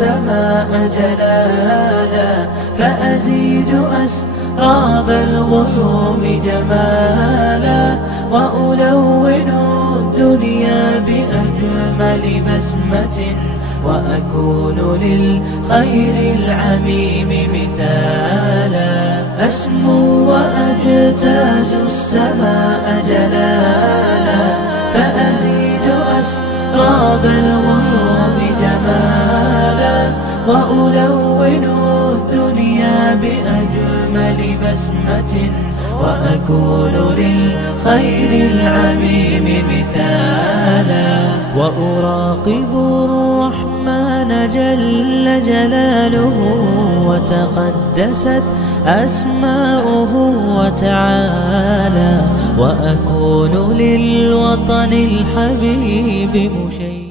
السماء جلالا، فأزيد أسراب الغيوم جمالا، وألون الدنيا بأجمل بسمة، وأكون للخير العميم مثالا. أسمو وأجتاز السماء جلالا، فأزيد أسراب الغيوم جمالا، وألون الدنيا بأجمل بسمة، وأكون للخير العميم مثالا. وأراقب الرحمن جل جلاله، وتقدست أسماؤه وتعالى، وأكون للوطن الحبيب مشيعا.